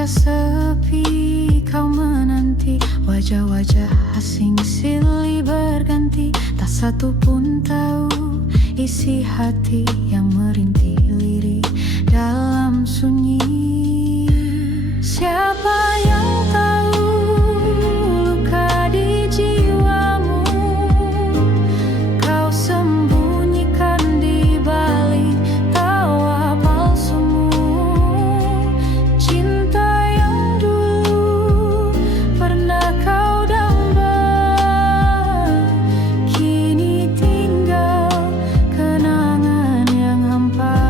Meja sepi, kau menanti. Wajah-wajah asing silih berganti. Tak satu pun tahu isi hati yang merintih lirih dalam sunyi. Siapa yang tahu luka di jiwamu? Kau sembunyikan di balik tawa palsumu. Cinta yang dulu pernah kau damba, kini tinggal kenangan yang hampa.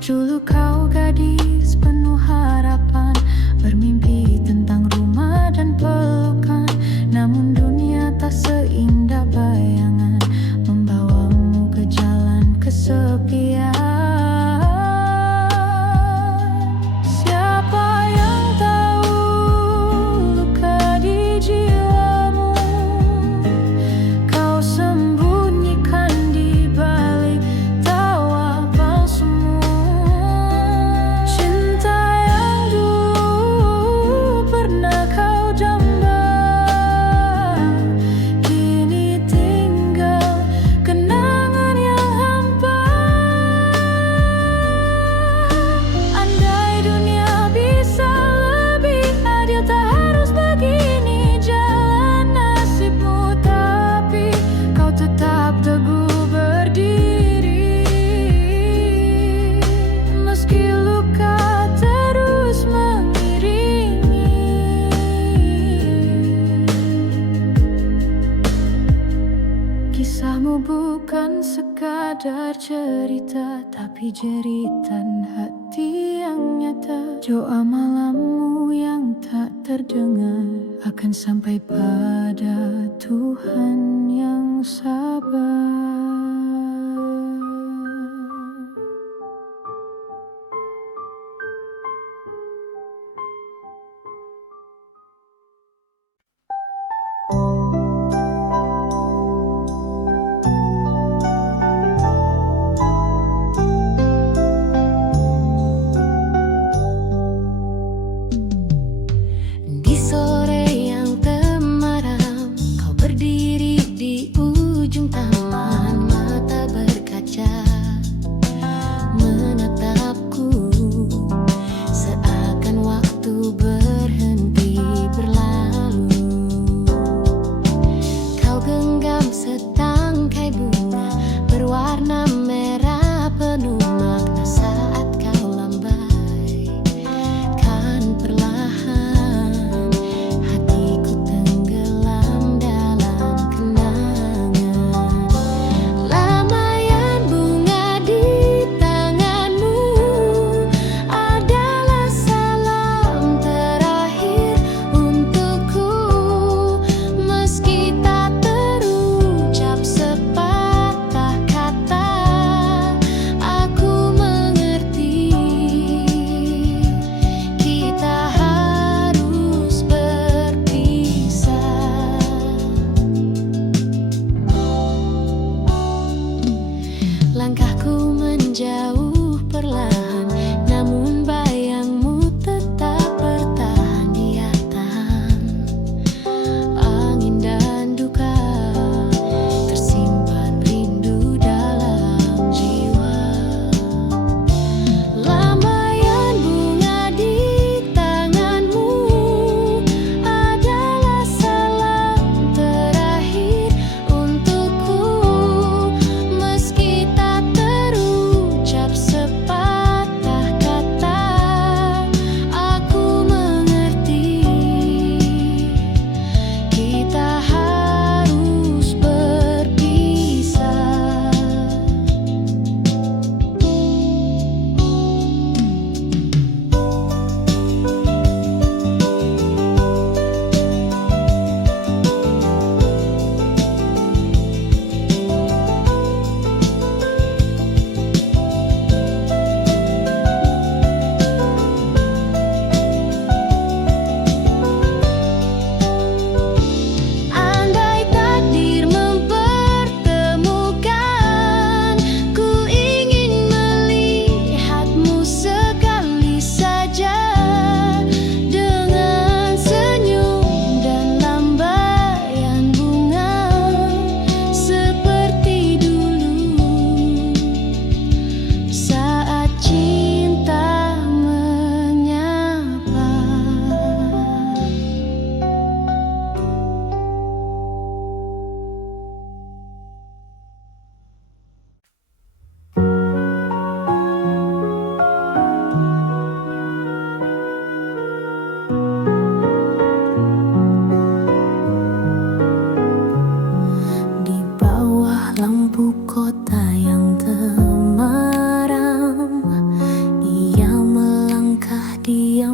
Dulu kau gadis penuh harapan, bermimpi tentang rumah dan pelukan. Namun dunia tak seindah bayangan, membawamu ke jalan kesepian. Siapa yang tahu luka di jiwamu? Kau sembunyikan di balik tawa palsumu. Cinta yang dulu pernah kau jamba, kini tinggal kenangan yang hampa. Andai dunia bisa lebih adil, tak harus begini jalan nasibmu. Tapi kau tetap teguh berdiri, meski luka terus mengiringi. Kisahmu bukan sekadar cerita, tapi jeritan hati yang nyata. Doa malammu yang tak terdengar akan sampai pada Tuhan yang sabar. Di sore yang temaram, kau berdiri di ujung taman.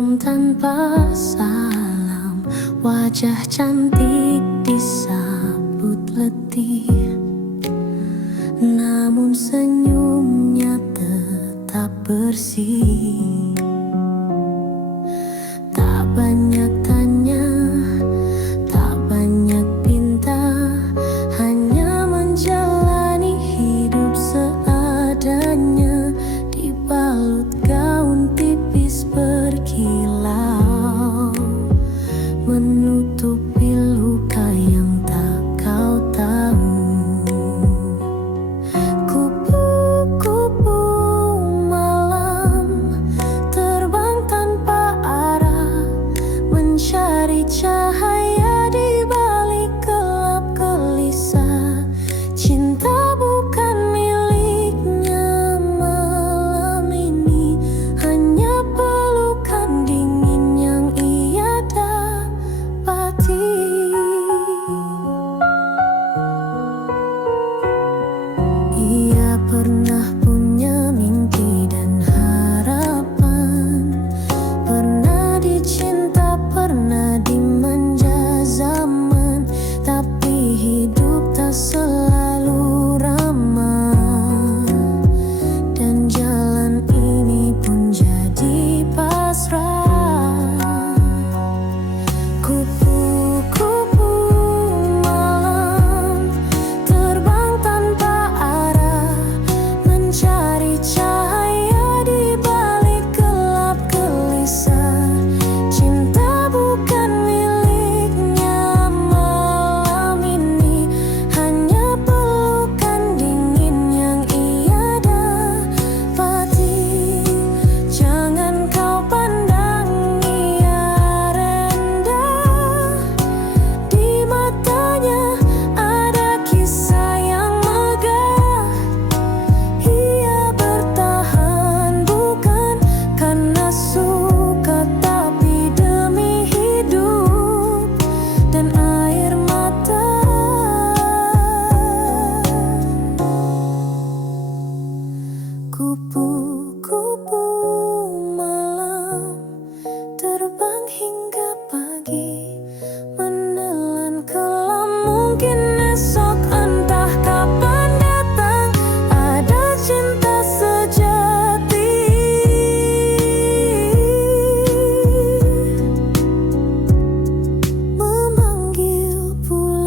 Senyum tanpa salam, wajah cantik disambut letih. Namun senyumnya tetap bersih. Tak banyak tanya, tak banyak pinta, hanya menjalani hidup seadanya. Dibalut gaun tipis berkilau, menutupi luka yang tak kau tahu. Kupu-kupu malam terbang tanpa arah, mencari cahaya di balik gelap gelisah. Cinta bukan miliknya malam ini, hanya pelukan dingin yang ia dapati. Ia pernah punya mimpi dan harapan, pernah dicinta, pernah dimanja zaman. Tapi hidup tak selalu ramah, dan jalan ini pun jadi pasrah. Kupu-kupu malam terbang tanpa arah, mencari cahaya di balik gelap gelisah. Cinta bukan miliknya malam ini, hanya pelukan dingin yang ia dapati. Jangan kau pandang ia rendah, di matanya ada kisah yang megah. Ia bertahan bukan karena suka, tapi demi hidup dan air mata. Kupu-kupu malam terbang hingga pagi, menelan kelam mungkin esok, entah kapan datang ada cinta sejati. Memanggil pulang.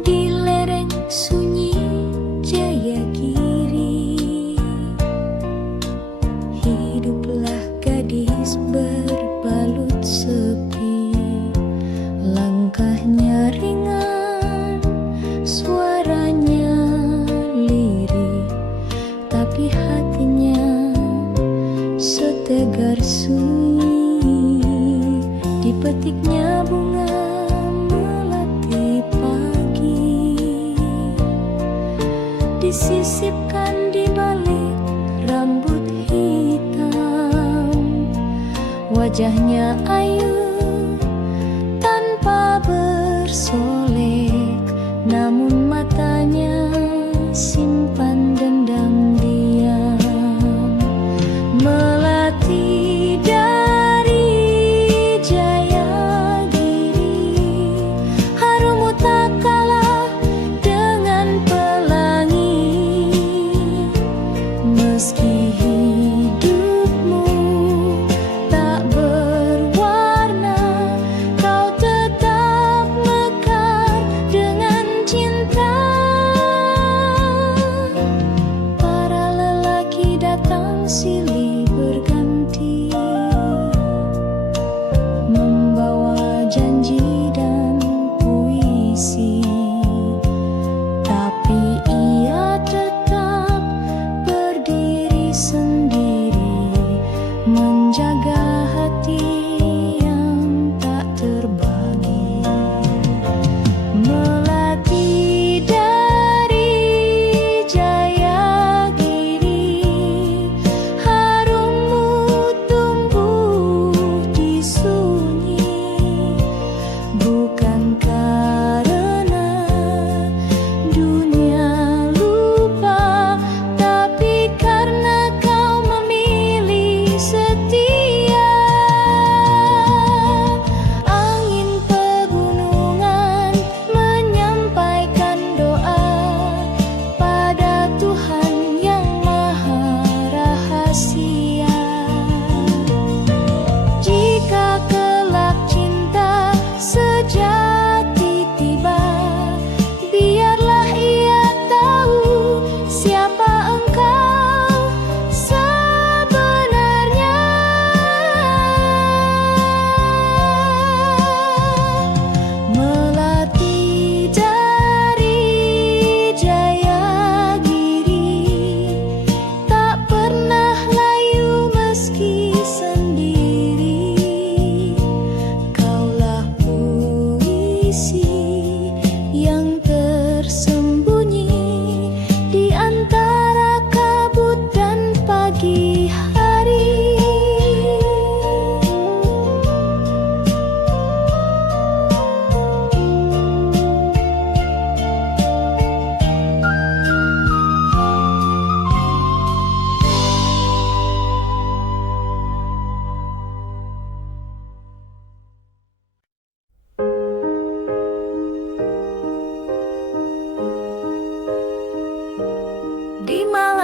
Di lereng sunyi Jayagiri, hiduplah gadis berbalut sepi. Langkahnya ringan, suaranya lirih, tapi hatinya setegar sunyi. Dipetiknya bunga melati pagi, disisipkan di balik rambut hitam. Wajahnya ayu tanpa bersolek, namun matanya simpan dendam diam. Melati dari Jayagiri, harummu tak kalah dengan pelangi. Meski hidupmu tak berwarna, kau tetap mekar dengan cinta. Para lelaki datang silih berganti, membawa janji dan puisi. Tak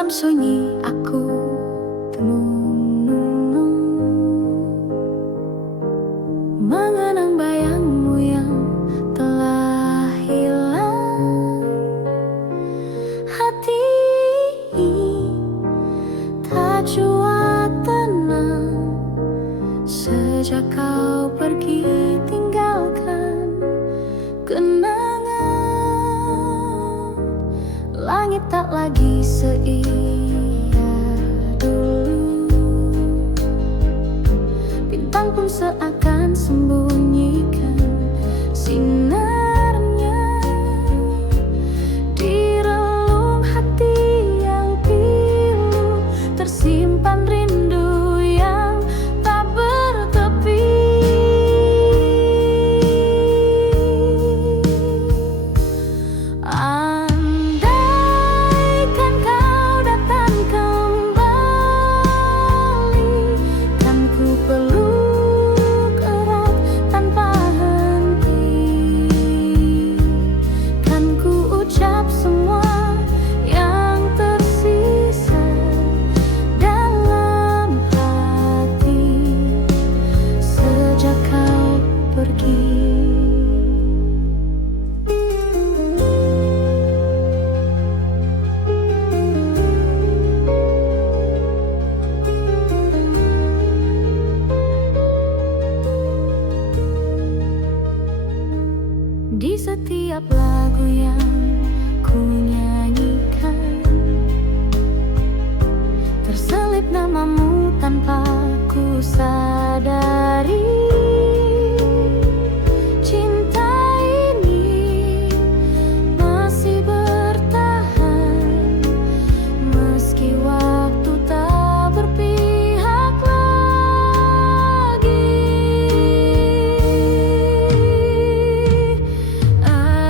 Dalam sunyi aku tenung, mengenang bayangmu yang telah hilang. Hati tak jua tenang sejak kau pergi tinggalkan kenangan. Langit tak lagi seindah dulu, bintang pun seakan sembunyikan sinarnya di relung hati yang pilu. Tersimpan rindu yang tak bertepi. Di setiap lagu yang ku nyanyikan terselip namamu tanpa ku sadari. Cinta ini masih bertahan meski waktu tak berpihak lagi.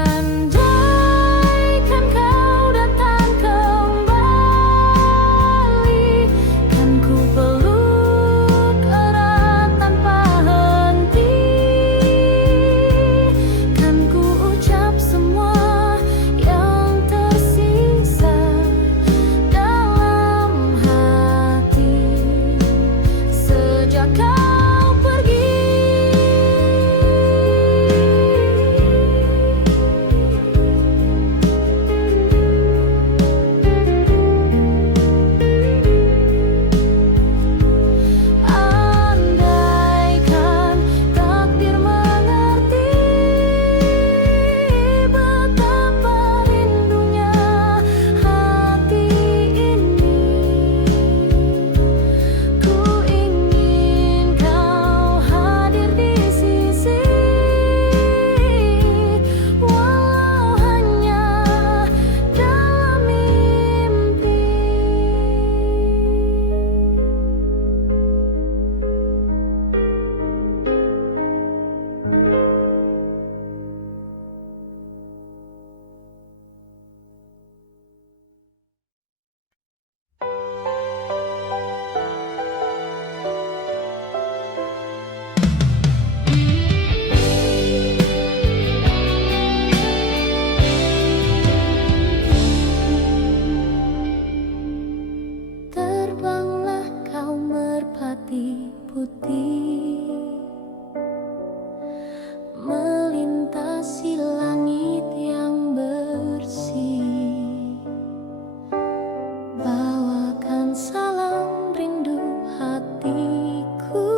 Andaikan kau datang kembali, kan ku peluk erat tanpa henti. Kan ku ucap semua yang tersisa dalam hati sejak kau pergi. Andaikan takdir mengerti betapa rindunya hati ini, ku ingin kau hadir di sisi, walau hanya dalam mimpi. Terbanglah kau merpati putih, melintasi langit yang bersih. Bawakan salam rindu hatiku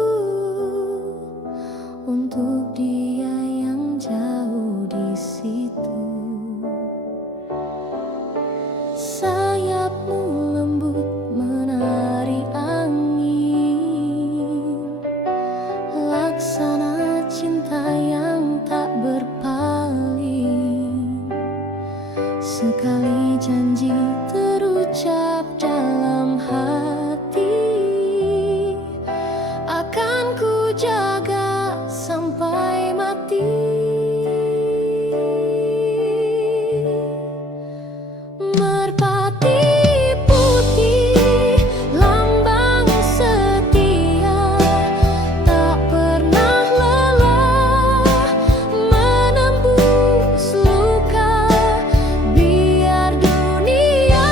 untuk dia yang jauh di situ. Sayapmu lembut menari angin, laksana cinta yang tak berpaling. Sekali janji terucap dalam hati, akan ku jaga sampai mati. Merpati putih, lambang setia, tak pernah lelah menembus luka. Biar dunia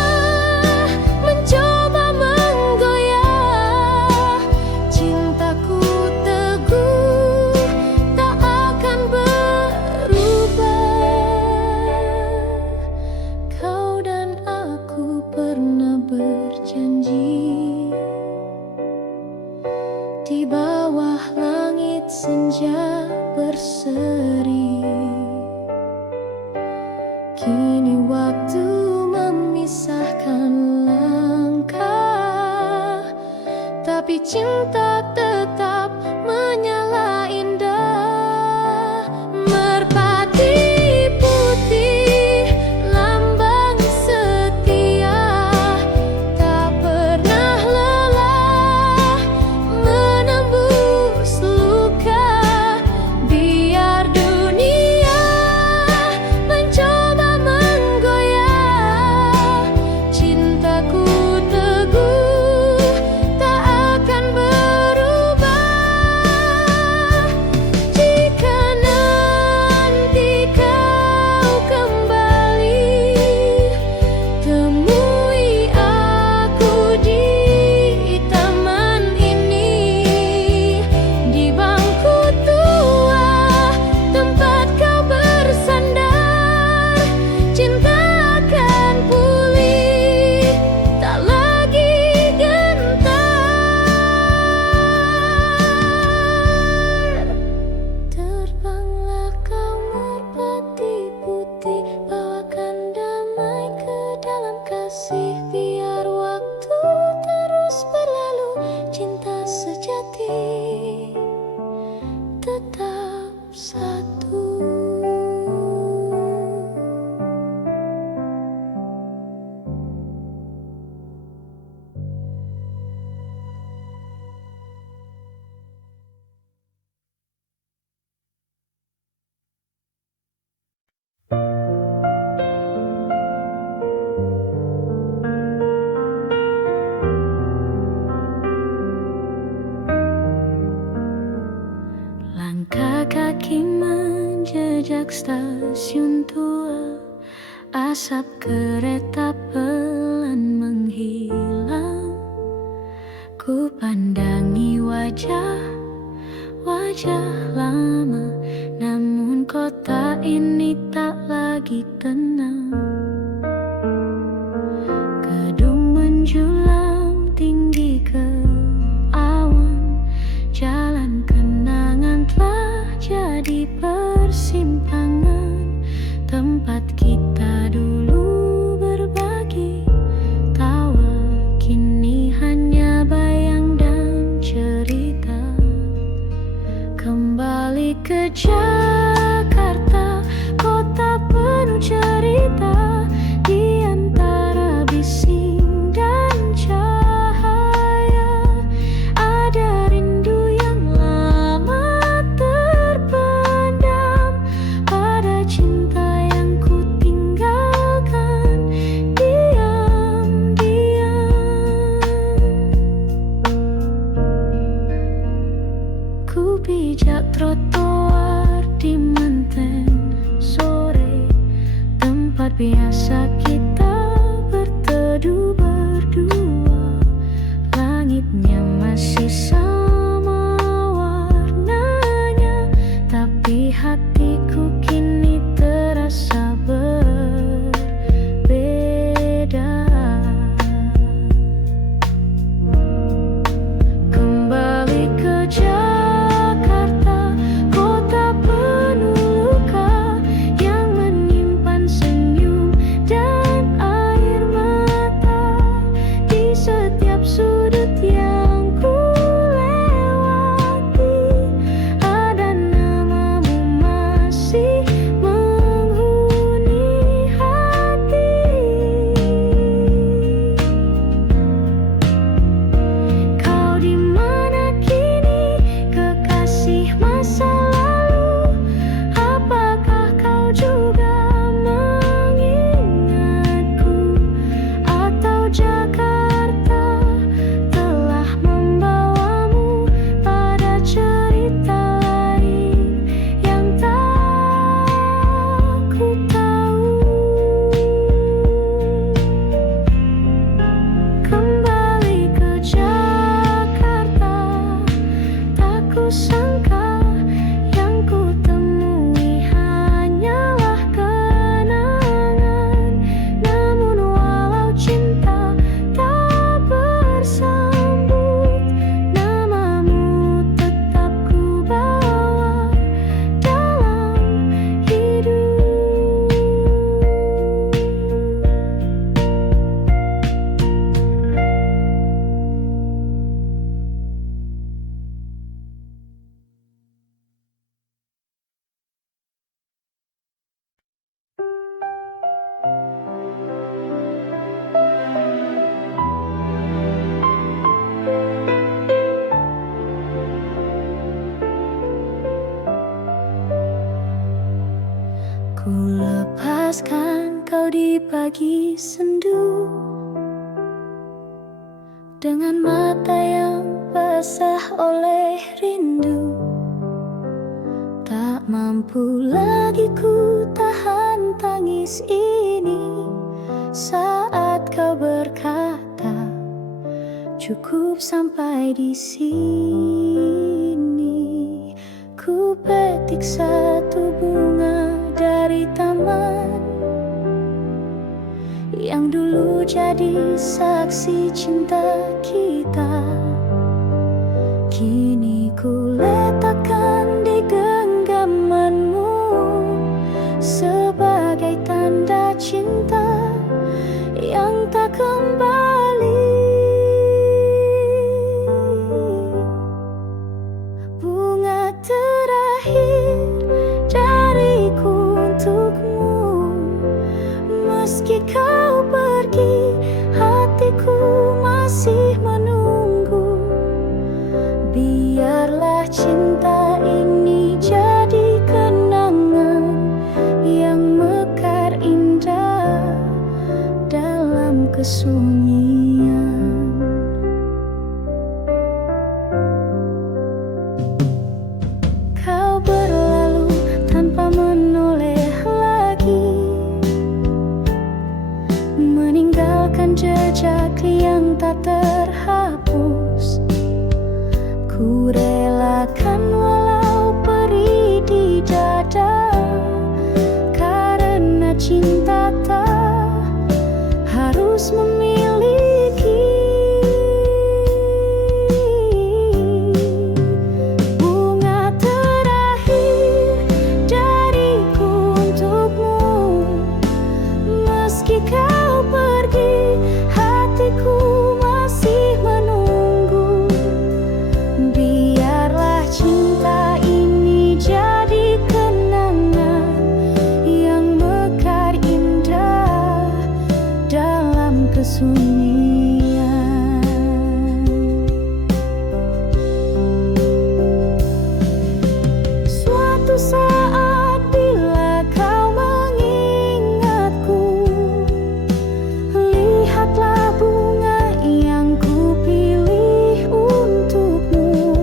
Kini waktu memisahkan langkah, tapi cinta tetap menyala indah. Merpati putih, lambang setia, tak pernah lelah menembus luka. Biar dunia mencoba menggoyah, cintaku teguh tak akan berubah. Jika nanti kau kembali, temui aku di taman ini, di bangku tua tempat kau bersandar. Cinta akan pulih, tak lagi gentar. Terbanglah kau merpati putih, bawakan damai ke dalam kasih. Biar waktu terus berlalu, cinta sejati tetap satu. Langkah kaki menjejak stasiun tua, asap kereta pelan menghilang. Ku pandangi wajah lama, namun kota ini tak lagi tenang. Gedung menjulang tinggi ke awan, jalan kenangan telah jadi persimpangan. Tempat kita dulu berbagi tawa, kini hanya bayang dan cerita. Kembali ke Jakarta, kota penuh cerita. Di antara bising dan cahaya, ada rindu yang lama terpendam pada cinta yang ku tinggalkan diam-diam. Ku pijak trotoar di Menteng sore, tempat biasa kita berteduh berdua. Langitnya masih sama warnanya, tapi hatiku kini terasa berbeda. Kembali ke Jakarta, kota penuh luka yang menyimpan senyum dan air mata. Di setiap sudut yang ku kau di pagi sendu, dengan mata yang basah oleh rindu. Tak mampu lagi ku tahan tangis ini saat kau berkata, cukup sampai di sini. Ku petik satu bunga dari taman yang dulu jadi saksi cinta kita. Kini ku letakkan di genggamanmu sebagai tanda cinta yang tak kembali. Bunga terakhir dariku untukmu, meski kau pergi, hatiku masih menunggu. Biarlah cinta ini jadi kenangan yang mekar indah dalam kesunyian. Kau berlalu tanpa menoleh lagi, meninggalkan jejak yang tak terhapus. Ku relakan walau perih di dada, karena cinta tak harus memiliki. Bunga terakhir dariku untukmu, meski kau pergi, hatiku masih menunggu. Biarlah cinta ini jadi kenangan yang mekar indah dalam kesunyian. Suatu saat bila kau mengingatku, lihatlah bunga yang ku pilih untukmu,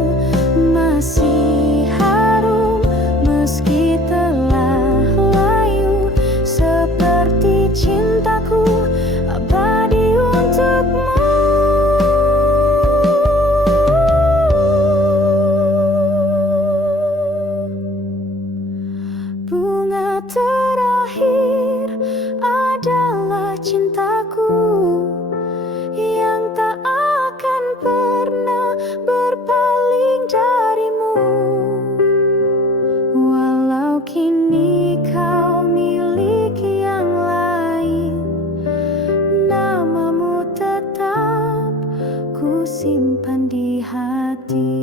masih harum meski telah layu, seperti cintaku abadi untukmu. Bunga terakhir adalah cintaku yang tak akan pernah berpaling darimu. Walau kini kau miliki yang lain, namamu tetap ku simpan di hati.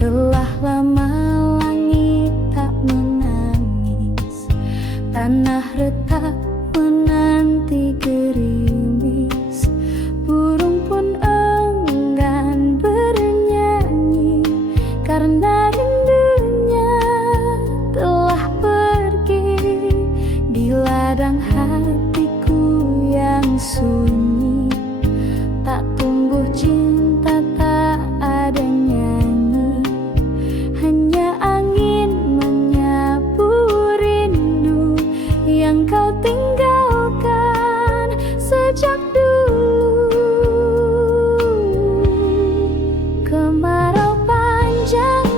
Telah lama langit tak menangis, tanah retak menanti gerimis, burung pun enggan bernyanyi karena rindunya telah pergi di ladang hatiku yang sunyi. Tak tumbuh cinta, tak ada nyanyi, hanya angin menyapu rindu yang kau tinggalkan sejak dulu. Kemarau panjang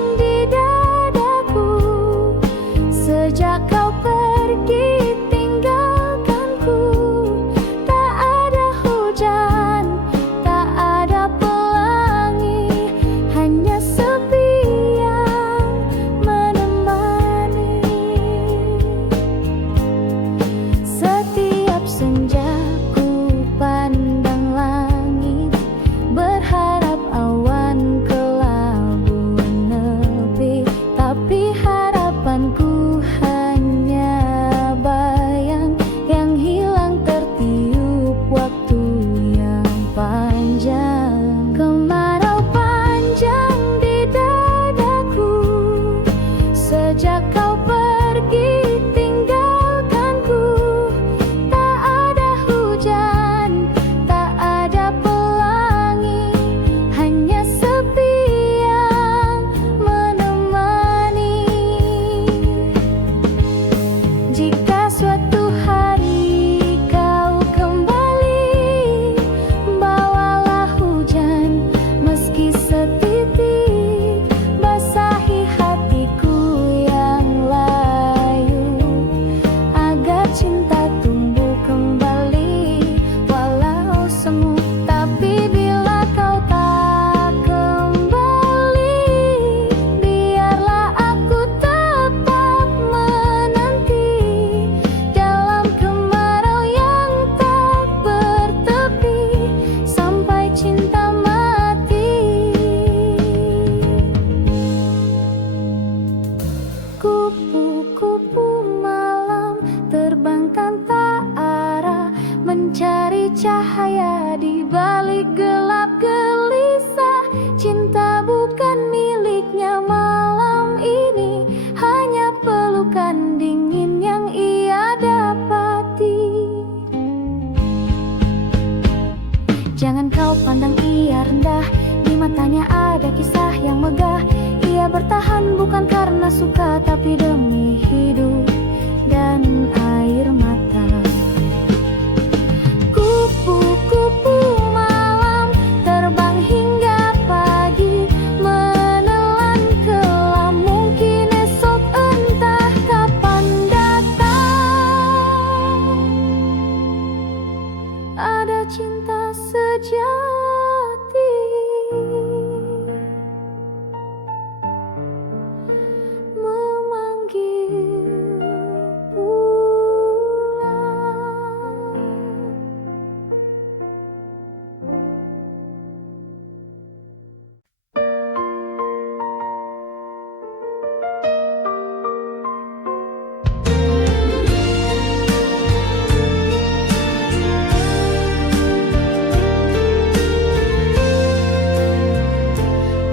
tapi demi hidup dan air mata. Kupu-kupu malam terbang hingga pagi, menelan kelam mungkin esok entah kapan datang. Ada cinta sejati memanggil pulang.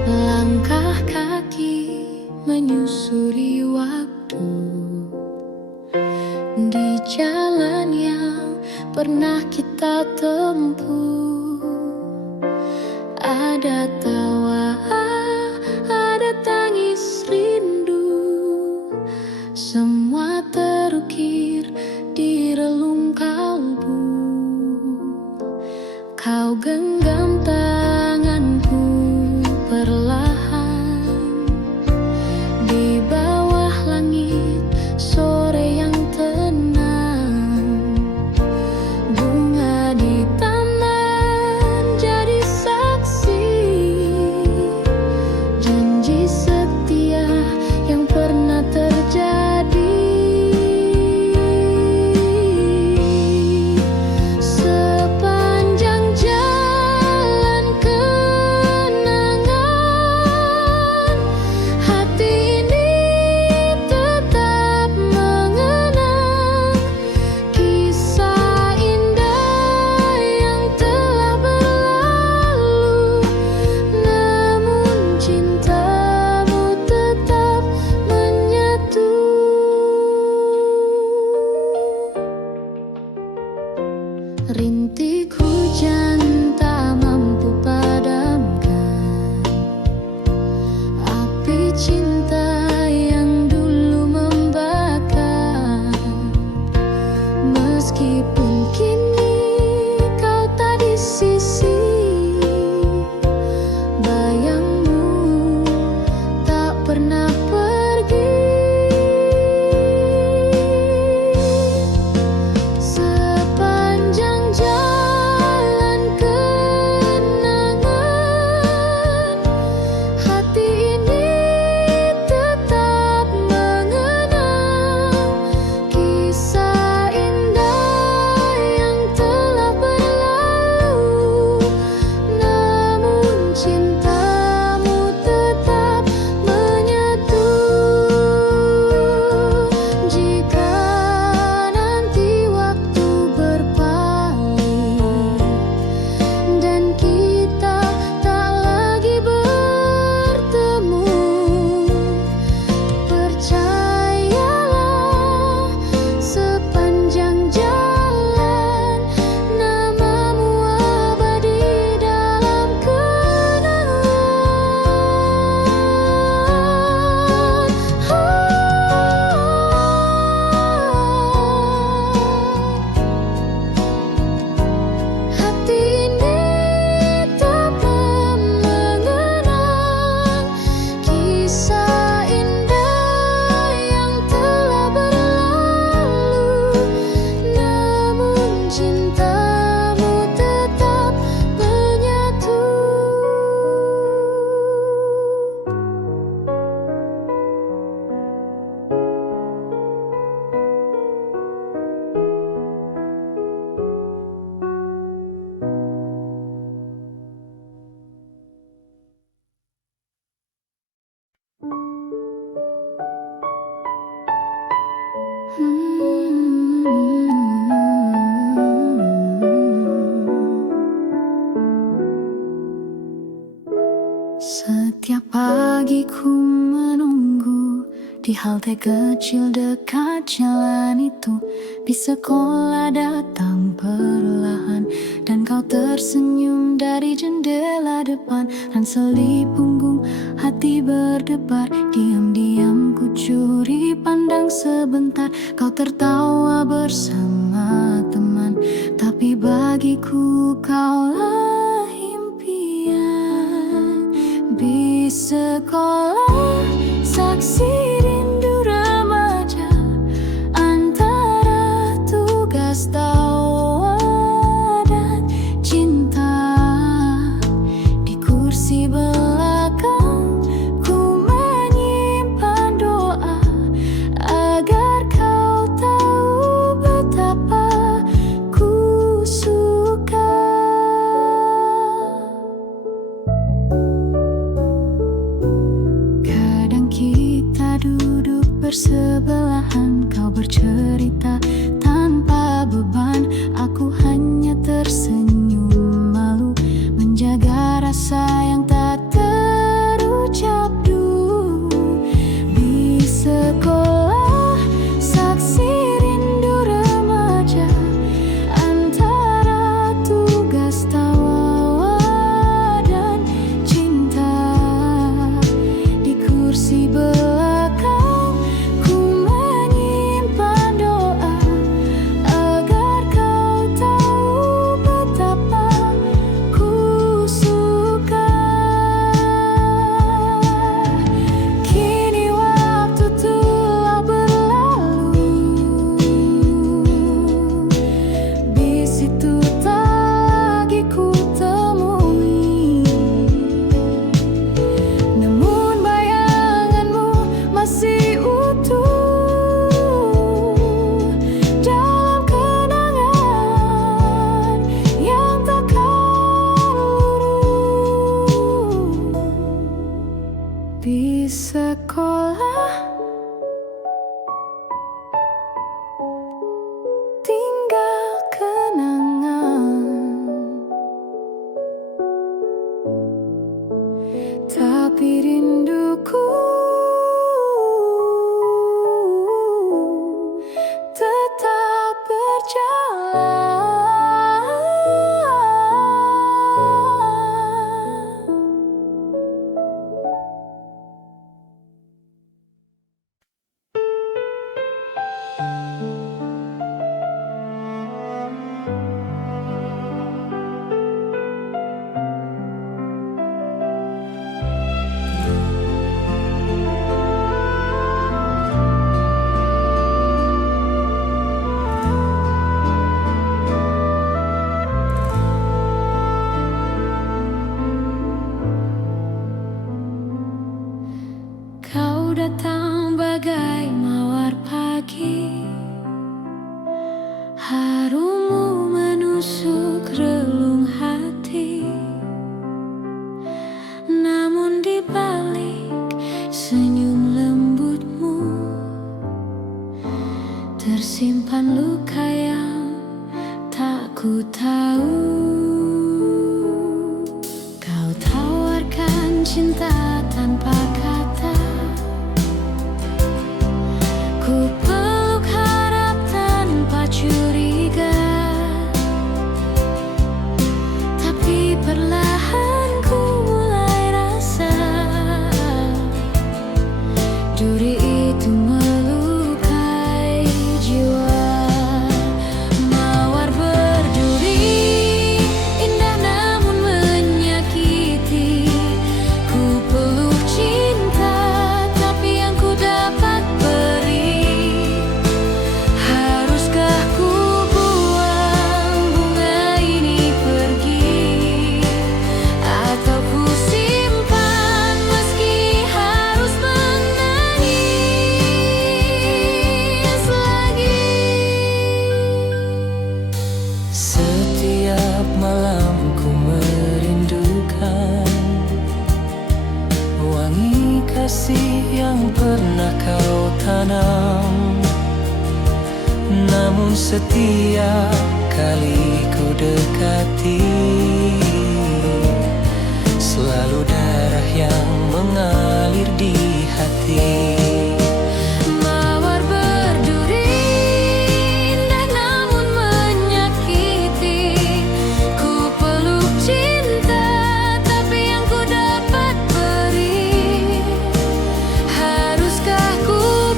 Langkah kaki menyusuri waktu di jalan yang pernah kita tempuh. Ada tawa, ada tangis rindu, semua terukir di relung kalbu. Kau genggam tanganku perlahan di bawah langit sore yang tenang. Bunga di taman jadi saksi, janji setia yang pernah terjadi. Sepanjang jalan kenangan, hati ini tetap mengenang kisah indah yang telah berlalu. Namun cintamu tetap menyatu. Rintik hujan tak mampu padamkan api cinta yang dulu membakar. Meskipun kini kau tak di sisi, bayangmu tak pernah pergi. Sepanjang jalan kenangan, hati ini tetap mengenang kisah indah yang telah berlalu. Namun cintamu tetap menyatu. Jika nanti waktu berpaling dan kita tak lagi bertemu, percayalah sepanjang jalan namamu abadi dalam kenangan. Hati ini tetap mengenang kisah indah yang telah berlalu. Namun cintamu tetap menyatu. Setiap pagi ku menunggu di halte kecil dekat jalan itu. Bis sekolah datang perlahan dan kau tersenyum dari jendela depan. Ransel di punggung, hati berdebar, diam-diam ku mencuri pandang sebentar. Kau tertawa bersama teman, tapi bagiku kaulah impian. Di sekolah saksi rindu remaja, antara tugas tawa dan cinta. Di kursi belakang ku menyimpan doa, agar kau tahu betapa ku suka. Kadang kita duduk bersebelahan, kau bercerita tanpa beban, aku hanya tersenyum malu, menjaga rasa yang tak terucap dulu. Di sekolah saksi rindu remaja, antara tugas tawa dan cinta. Di kursi belakang ku menyimpan doa, agar kau tahu betapa ku suka. Kini waktu telah berlalu, bis itu tak lagi ku temui, namun bayanganmu masih utuh dalam kenangan yang takkan luruh. Di sekolah tinggal kenangan, tapi rinduku tetap berjalan. Kau datang bagai mawar pagi, harummu menusuk relung hati. Namun di balik senyum lembutmu tersimpan luka yang tak ku tahu. Kau tawarkan cinta tanpa kata, ku peluk harap tanpa curiga, tapi perlahan ku mulai rasa duri itu melukai jiwa. Mawar berduri, indah namun menyakiti, ku peluk cinta, tapi yang ku dapat beri. Haruskah ku buang bunga ini pergi, atau ku simpan meski harus menangis lagi? Setiap malam ku merindukan wangi kasih yang pernah kau tanam. Namun setiap kali ku dekati, selalu darah yang mengalir di hati. Mawar berduri, indah namun menyakiti, ku peluk cinta, tapi yang ku dapat beri. Haruskah ku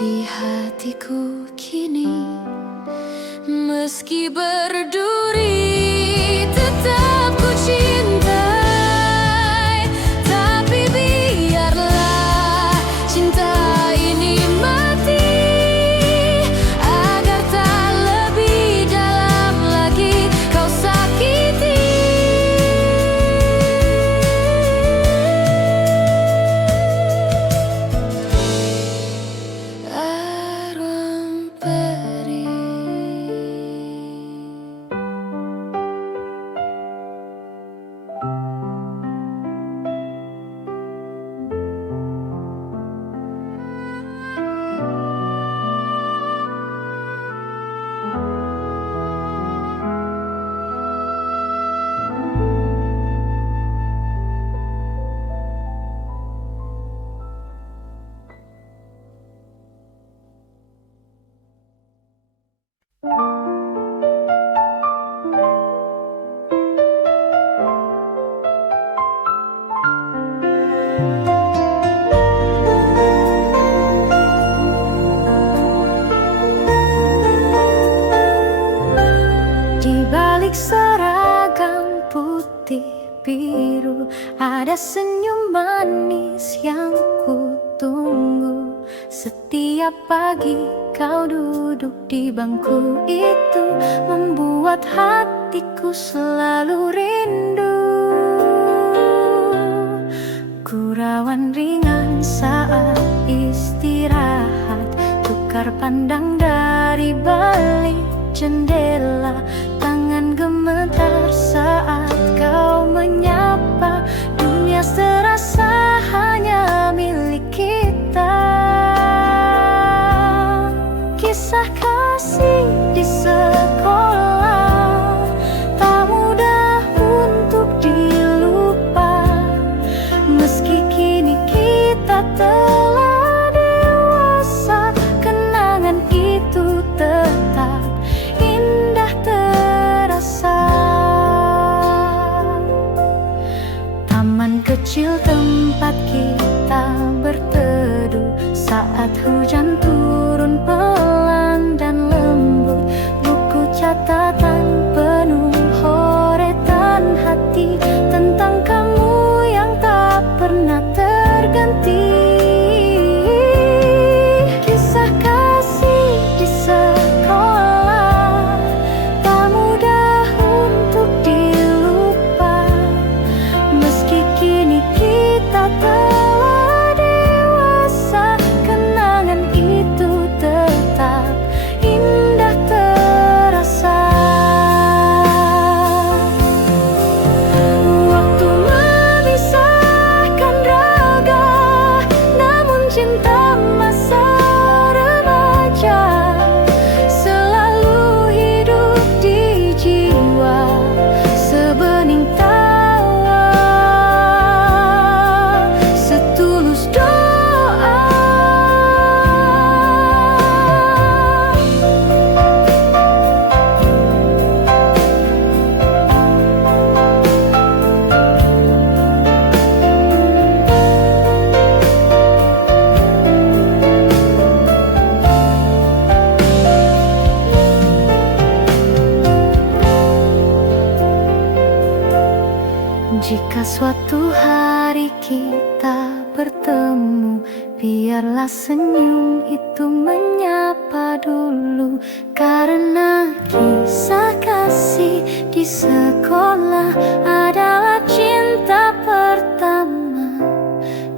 di hatiku kini. Meski berduri tetap ku cintai, tapi biarlah cinta ini mati, agar tak lebih dalam lagi kau sakiti. Arwah peri. Di balik seragam putih biru ada senyum manis yang ku tunggu. Setiap pagi kau duduk di bangku itu membuat hatiku selalu rindu. Gurauan ringan saat istirahat, tukar pandang dari balik jendela. Tangan gemetar saat kau menyapa, dunia serasa hanya milik kita. Kisah kasih di sekolah tak mudah untuk dilupa. Meski kini kita telah dewasa, kenangan itu tetap indah terasa. Taman kecil tempat kita berteduh saat hujan turun pelan dan lembut. Buku catatan penuh horetan hati tentang kamu yang tak pernah terganti. Kisah kasih di sekolah tak mudah untuk dilupa. Meski kini kita telah dewasa, kenangan itu tetap indah terasa. Waktu memisahkan raga, namun cinta masa remaja selalu hidup di jiwa. Sebening tawa, setulus doa. Jika suatu hari kita bertemu, biarlah senyum itu menyapa dulu. Karena kisah kasih di sekolah adalah cinta pertama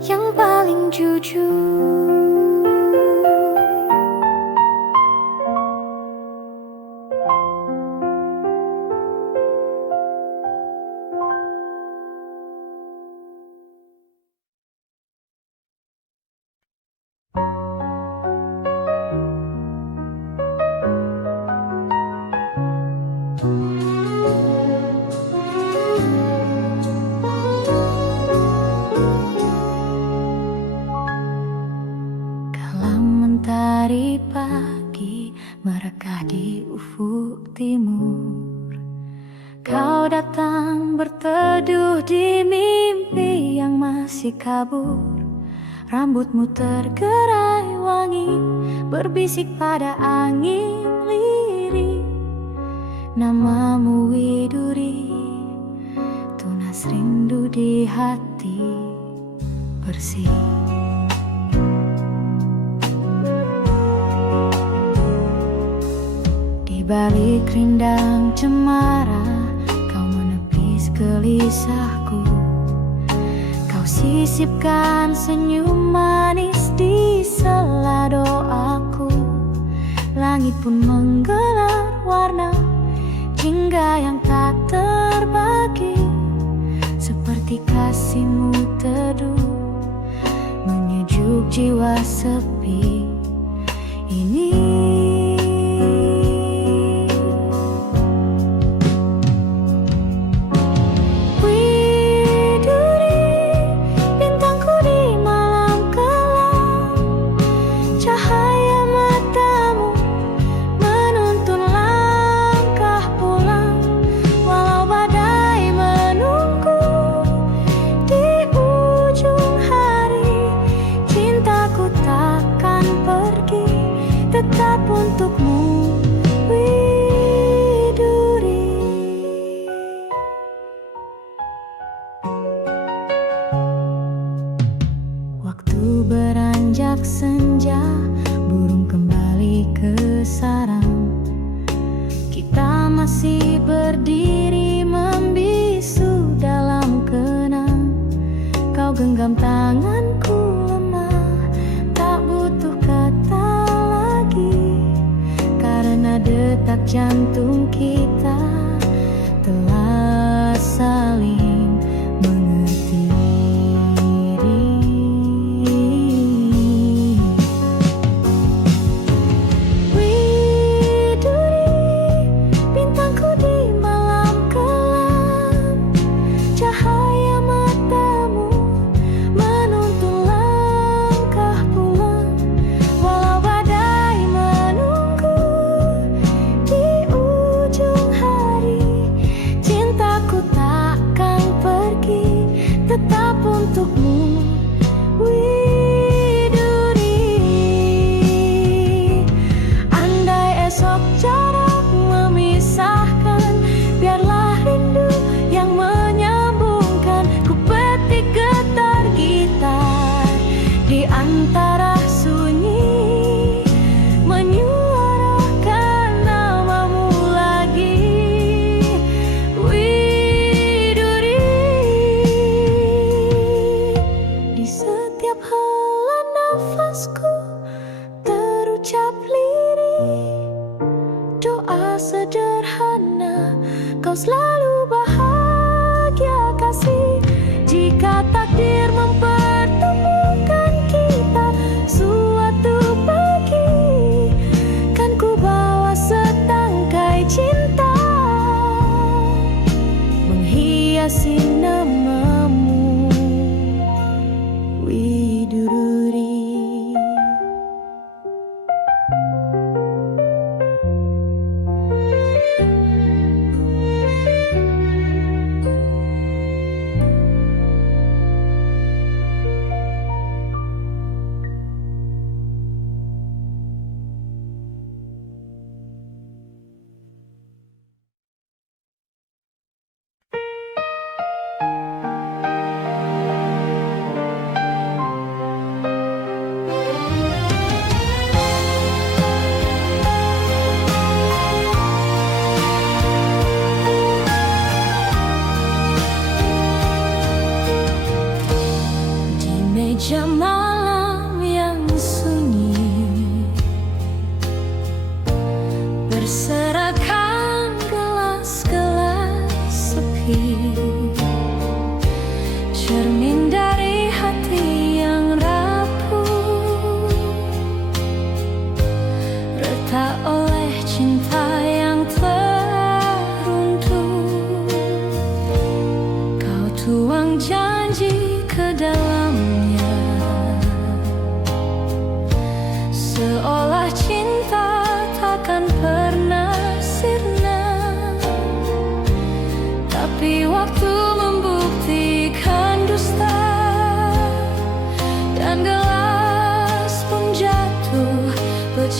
yang paling jujur. Mentari pagi merekah di ufuk timur. Kau datang berteduh di mimpi yang masih kabur. Rambutmu tergerai wangi, berbisik pada angin lirih, namamu Widuri, tunas rindu di hati bersih. Di balik rindang cemara, kau menepis gelisahku. Kau sisipkan senyum manis di sela doaku. Langit pun menggelar warna hingga yang tak terbagi, seperti kasihmu teduh menyejuk jiwa sepi ini. Tetap untukmu, Widuri. Waktu beranjak senja, burung kembali ke sarang. Kita masih berdiri membisu dalam kenang. Kau genggam tanganku lemah, tak butuh kata, karena detak jantung kita telah saling mengerti. Widuri, bintangku di malam kelam, cahaya matamu menuntun langkah pulang. Walau badai menunggu di ujung hari, cintaku takkan pergi, tetap untukmu, Widuri. Andai esok jarak memisahkan, biarlah rindu yang menyambungkan. Ku petik getar gitar di antara sunyi, menyuarakan namamu lagi, Widuri. Di setiap hela nafasku terucap lirih doa sederhana, kau selalu bahagia kasih. Jika takdir mempertemukan kita suatu pagi, kan ku bawa setangkai cinta menghiasi namamu, Widuri.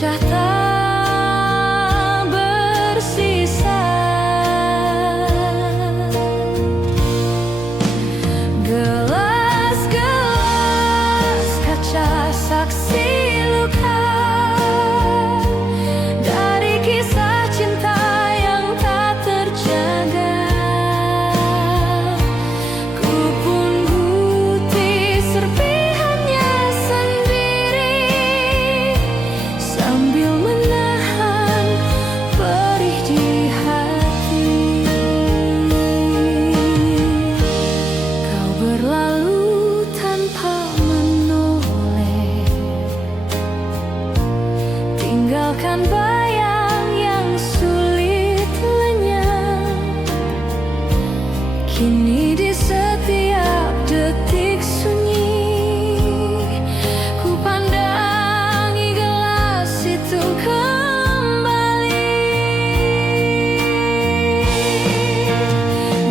pecah tak bersisa. Gelas-gelas kaca saksi luka dari kisah cinta yang tak terjaga. Ku pun buti serpihannya sendiri sambil menahan perih di hati. Kau berlalu tanpa menoleh, tinggalkan bayang yang sulit lenyap. Kini di setiap detik sunyi, ku pandangi gelas itu kembali.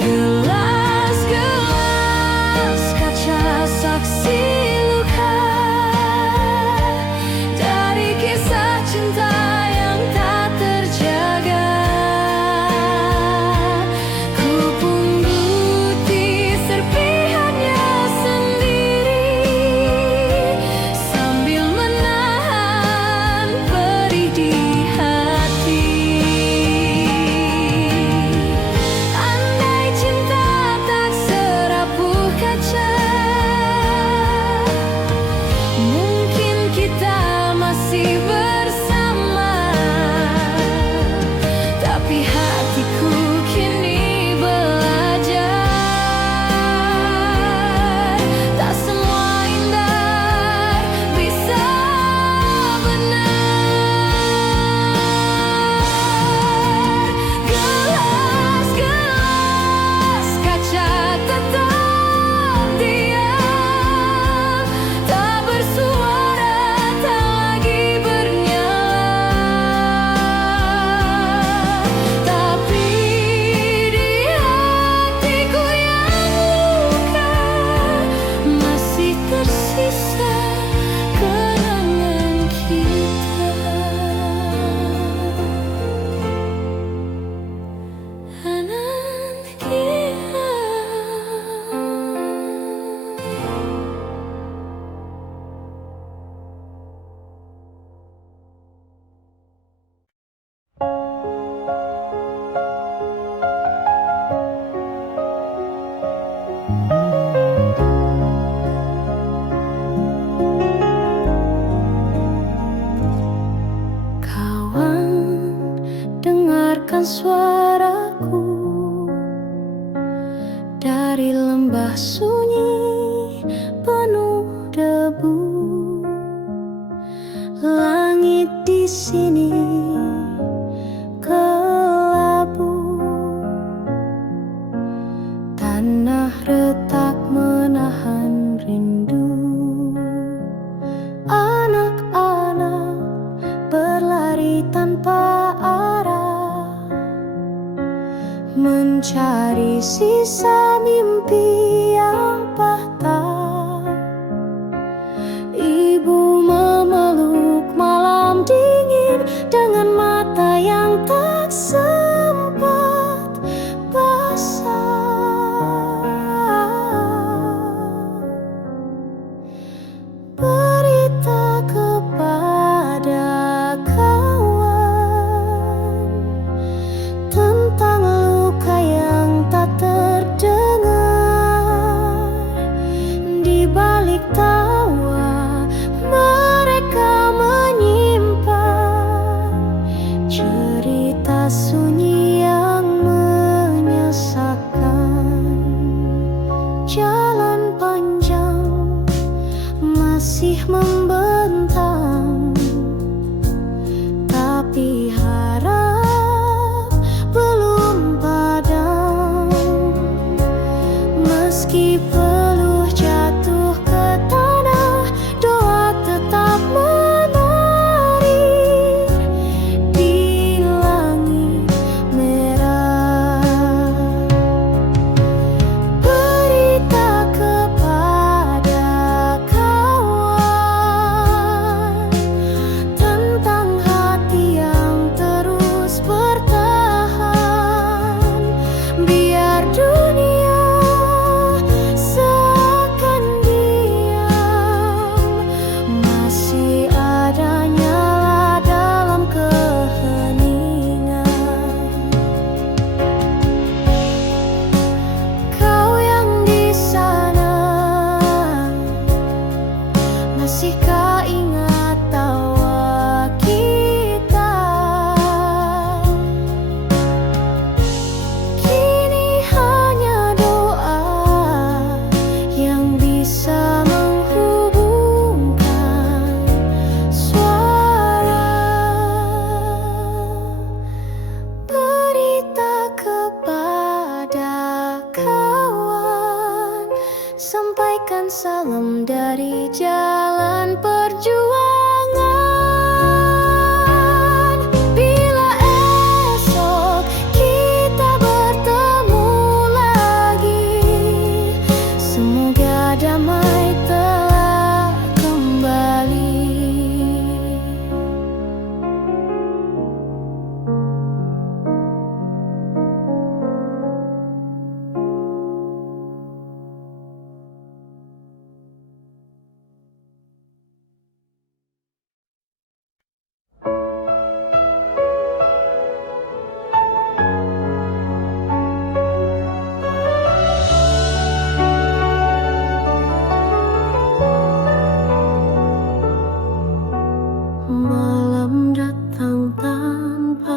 Gelas-gelas kaca saksi luka dari kisah cinta yang tak terjaga. Ku pun buti serpihannya sendiri sambil menahan perih di hati. Andai cinta tak serapuh kaca, mungkin kita masih bersama. Tapi hatiku kini belajar, tak semua indah bisa benar. Gelas-gelas kaca tetap diam, tak bersuara, tak lagi bernyala. Tapi di hatiku yang luka masih tersisa kenangan kita. Kawan, dengarkan suaraku dari lembah sunyi penuh debu. Langit di sini kelabu, tanah retak menahan rindu. Anak-anak berlari tanpa arah, mencari sisa mimpi yang patah. Ibu memeluk malam dingin dengan mata yang tak sempat basah. Berita kepada kawan tentang luka yang tak terdengar.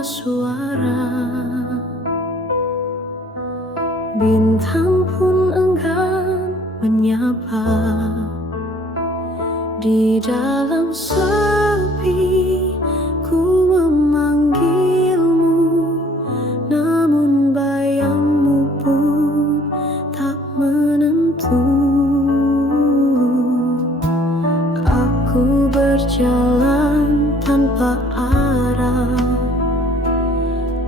suara. Bintang pun enggan menyapa. Di dalam sepi ku memanggilmu, namun bayangmu pun tak menentu. Aku berjalan tanpa arah,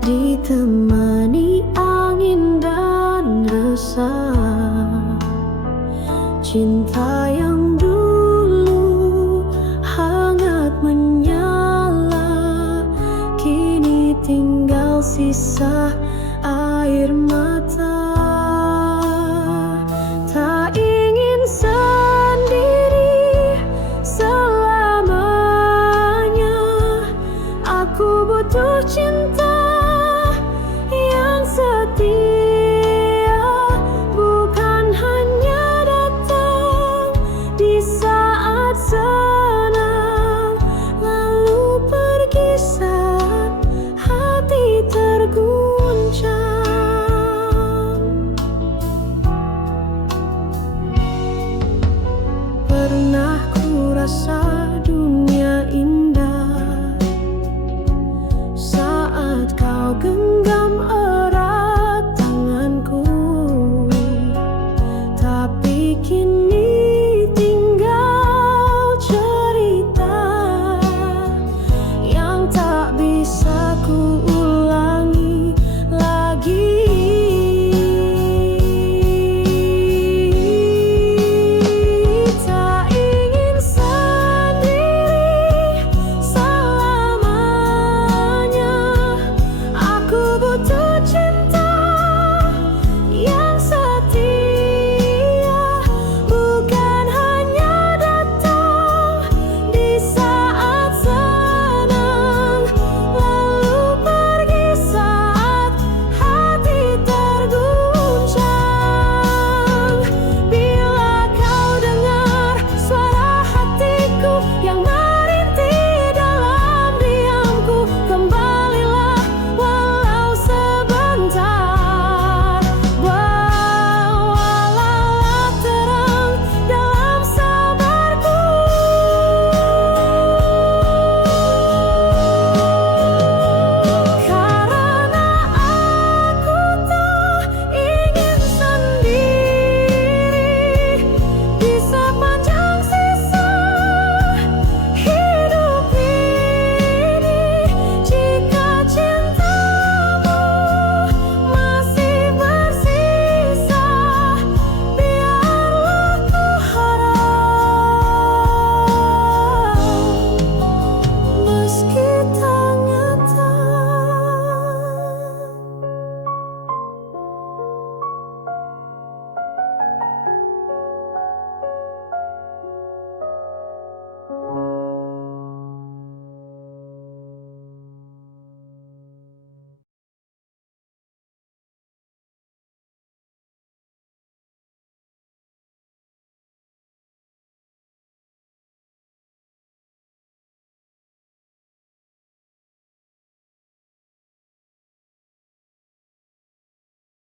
ditemani angin dan resah. Cinta yang dulu hangat menyala, kini tinggal sisa air mata. Tak ingin sendiri selamanya, aku butuh cinta